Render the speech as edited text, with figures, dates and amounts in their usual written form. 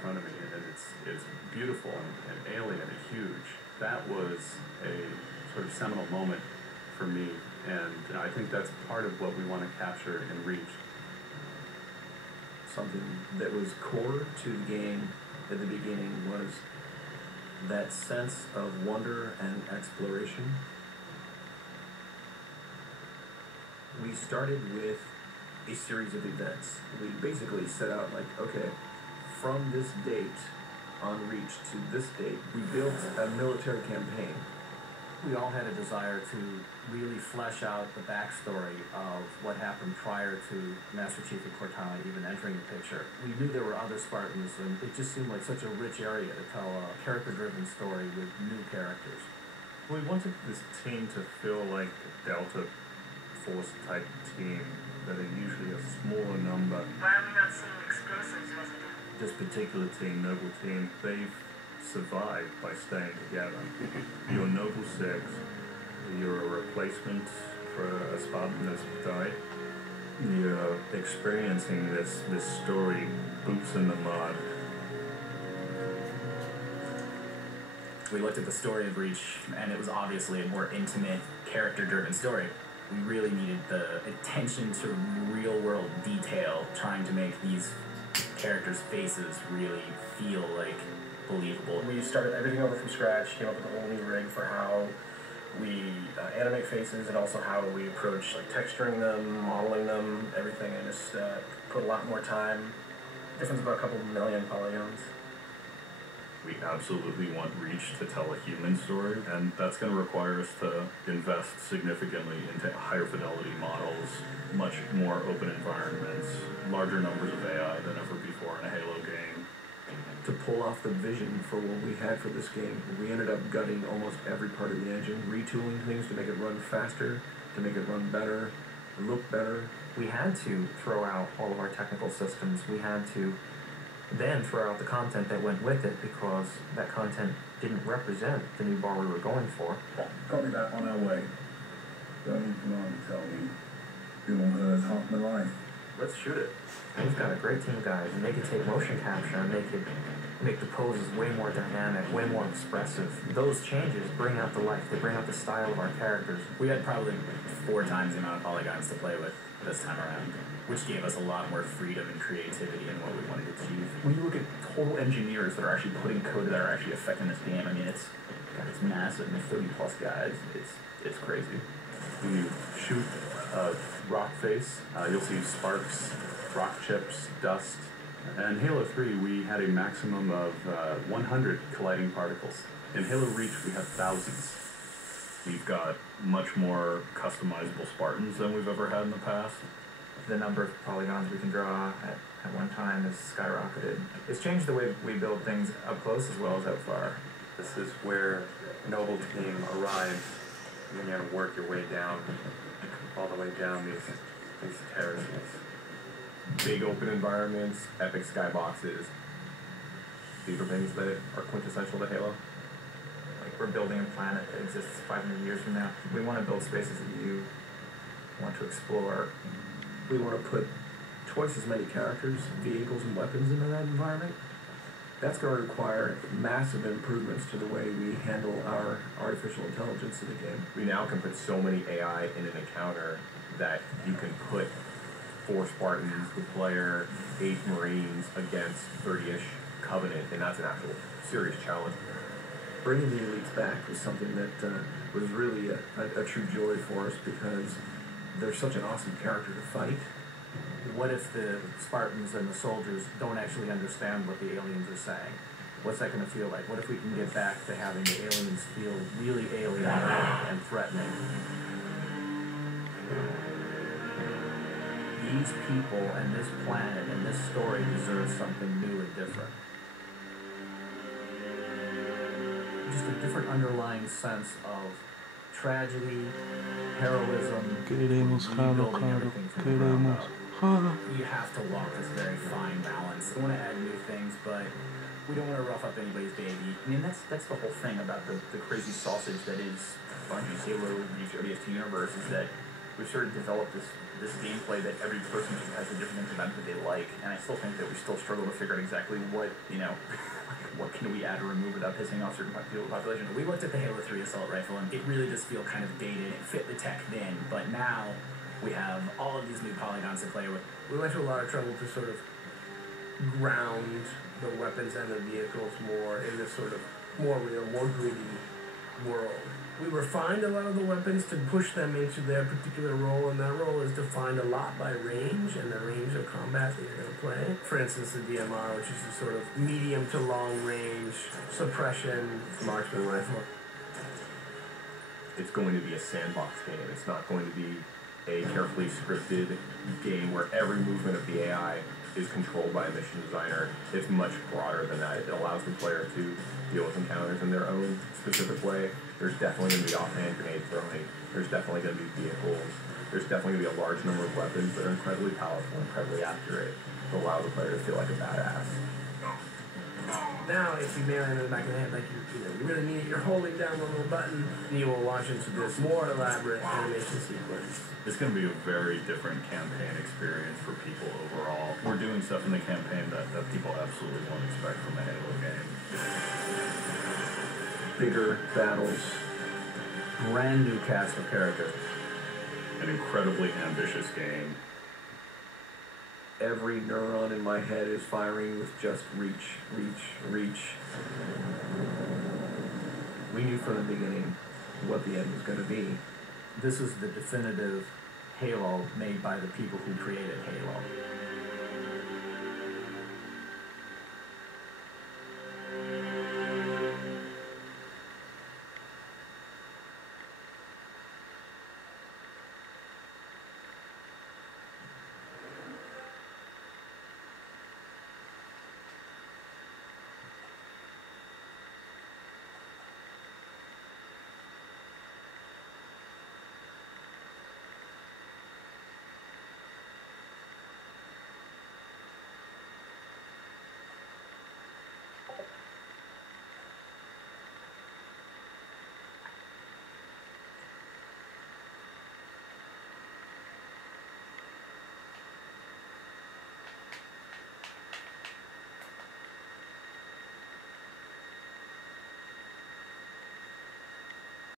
front of me, and it's beautiful and alien and huge. That was a sort of seminal moment for me, and I think that's part of what we want to capture in REACH. Something that was core to the game at the beginning was that sense of wonder and exploration. We started with a series of events. We basically set out like, okay, from this date on REACH to this date, we built a military campaign. We all had a desire to really flesh out the backstory of what happened prior to Master Chief and Cortana even entering the picture. We knew there were other Spartans, and it just seemed like such a rich area to tell a character-driven story with new characters. We wanted this team to feel like a Delta Force type team that are usually a smaller number. Why are we not seeing explosives, wasn't it? This particular team, Noble Team, they've survived by staying together. You're Noble 6, you're a replacement for a Spartan that's died. You're experiencing this story, boots in the mud. We looked at the story of REACH, and it was obviously a more intimate, character-driven story. We really needed the attention to real-world detail, trying to make these characters' faces really feel like believable. We started everything over from scratch, came up with a whole new rig for how we animate faces and also how we approach like texturing them, modeling them, everything, and just put a lot more time. Difference about a couple million polygons. We absolutely want REACH to tell a human story, and that's going to require us to invest significantly into higher fidelity models, much more open environments, larger numbers of AI than ever before in a Halo game. To pull off the vision for what we had for this game, we ended up gutting almost every part of the engine, retooling things to make it run faster, to make it run better, look better. We had to throw out all of our technical systems. We had to then throw out the content that went with it because that content didn't represent the new bar we were going for. Got me back on our way. Don't even come on and tell me been on Earth half my life. Let's shoot it. We've got a great team, guys, and they can take motion capture and make the poses way more dynamic, way more expressive. Those changes bring out the life. They bring out the style of our characters. We had probably 4 times the amount of polygons to play with this time around, which gave us a lot more freedom and creativity in what we wanted to achieve. When you look at total engineers that are actually putting code that are actually affecting this game, I mean, it's massive. I mean, 30+ guys. It's crazy. When you shoot a rock face, you'll see sparks, rock chips, dust. And in Halo 3, we had a maximum of 100 colliding particles. In Halo REACH, we have thousands. We've got much more customizable Spartans than we've ever had in the past. The number of polygons we can draw at one time has skyrocketed. It's changed the way we build things up close as well as out far. This is where Noble Team arrives. You're going to work your way down, all the way down these terraces. Big open environments, epic skyboxes. These are things that are quintessential to Halo. Like, we're building a planet that exists 500 years from now. We want to build spaces that you want to explore. We want to put twice as many characters, vehicles, and weapons into that environment. That's going to require massive improvements to the way we handle our artificial intelligence in the game. We now can put so many AI in an encounter that you can put 4 Spartans, the player, 8 Marines against 30-ish Covenant, and that's an actual serious challenge. Bringing the elites back was something that was really a true joy for us because they're such an awesome character to fight. What if the Spartans and the soldiers don't actually understand what the aliens are saying? What's that going to feel like? What if we can get back to having the aliens feel really alien and threatening? These people and this planet and this story deserve something new and different. Just a different underlying sense of tragedy, heroism, rebuilding everything from the ground up. You have to walk this very fine balance. We want to add new things, but we don't want to rough up anybody's baby. I mean, that's the whole thing about the crazy sausage that is Bungie's Halo REACH.HD.MOD universe, is that we've sort of developed this this gameplay that every person has a different event that they like, and I still think that we still struggle to figure out exactly what, what can we add or remove without pissing off certain people of the population. We looked at the Halo 3 assault rifle, and it really does feel kind of dated. It fit the tech then, but now we have all of these new polygons to play with. We went to a lot of trouble to sort of ground the weapons and the vehicles more in this sort of more real, more gritty world. We refined a lot of the weapons to push them into their particular role, and that role is defined a lot by range and the range of combat that you're going to play. For instance, the DMR, which is a sort of medium to long range suppression marksman rifle. It's going to be a sandbox game. It's not going to be a carefully scripted game where every movement of the AI is controlled by a mission designer. It's much broader than that. It allows the player to deal with encounters in their own specific way. There's definitely going to be offhand grenade throwing. There's definitely going to be vehicles. There's definitely going to be a large number of weapons that are incredibly powerful, incredibly accurate, to allow the player to feel like a badass. Now, if you nail it in the back of the head, like you really need it, you're holding down the little button, and you will launch into this more elaborate animation sequence. It's going to be a very different campaign experience for people overall. We're doing stuff in the campaign that people absolutely won't expect from a Halo game. Bigger battles. Brand new cast of characters. An incredibly ambitious game. Every neuron in my head is firing with just reach, reach, reach. We knew from the beginning what the end was going to be. This is the definitive Halo made by the people who created Halo.